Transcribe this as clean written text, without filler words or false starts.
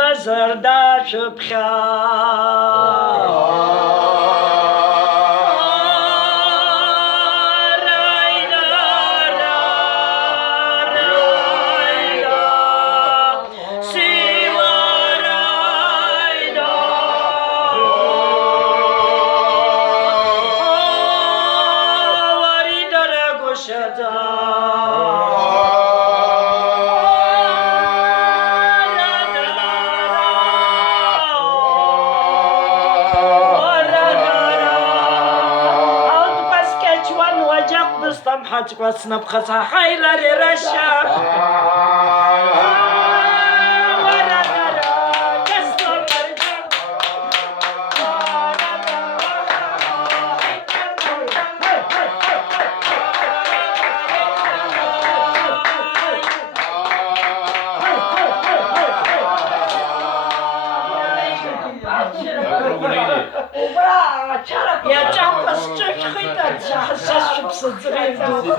بزردا شبخا حاجك واسنا بخصها حيلة رشا ورا درا قصة مرجع يا جابس تشخيطة جاسس شبس زريدو